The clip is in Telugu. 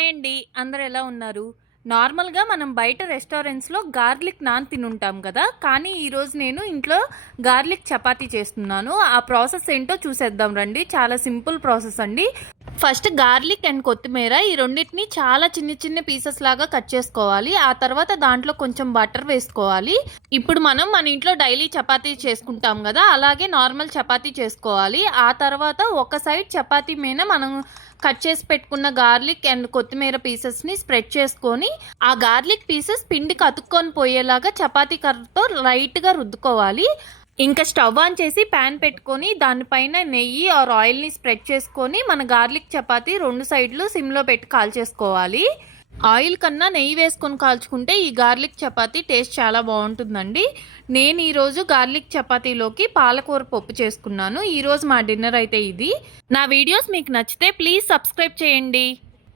హాయ్ అండి. అందరూ ఎలా ఉన్నారు? నార్మల్‌గా మనం బయట రెస్టారెంట్స్‌లో గార్లిక్ నాన్ తినుంటాం కదా! కానీ ఈరోజు నేను ఇంట్లో గార్లిక్ చపాతీ చేస్తున్నాను. ఆ ప్రాసెస్ ఏంటో చూసేద్దాం రండి. చాలా సింపుల్ ప్రాసెస్ అండి. ఫస్ట్ గార్లిక్ అండ్ కొత్తిమీర ఈ రెండిటిని చాలా చిన్న చిన్న పీసెస్ లాగా కట్ చేసుకోవాలి. ఆ తర్వాత దాంట్లో కొంచెం బటర్ వేసుకోవాలి. ఇప్పుడు మనం మన ఇంట్లో డైలీ చపాతీ చేసుకుంటాం కదా! అలాగే నార్మల్ చపాతీ చేసుకోవాలి. ఆ తర్వాత ఒక సైడ్ చపాతీ మీద మనం కట్ చేసి పెట్టుకున్న గార్లిక్ అండ్ కొత్తిమీర పీసెస్ని స్ప్రెడ్ చేసుకొని ఆ గార్లిక్ పీసెస్ పిండికి అతుక్కొని పోయేలాగా చపాతీ కర్రతో లైట్గా రుద్దుకోవాలి. ఇంకా స్టవ్ ఆన్ చేసి ప్యాన్ పెట్టుకొని దానిపైన నెయ్యి ఆర్ ఆయిల్ని స్ప్రెడ్ చేసుకొని మన గార్లిక్ చపాతీ రెండు సైడ్లు సిమ్లో పెట్టి కాల్చేసుకోవాలి. ఆయిల్ కన్నా నెయ్యి వేసుకొని కాల్చుకుంటే ఈ గార్లిక్ చపాతీ టేస్ట్ చాలా బాగుంటుందండి. నేను ఈరోజు గార్లిక్ చపాతీలోకి పాలకూర పప్పు చేసుకున్నాను. ఈరోజు మా డిన్నర్ అయితే ఇది. నా వీడియోస్ మీకు నచ్చితే ప్లీజ్ సబ్స్క్రైబ్ చేయండి.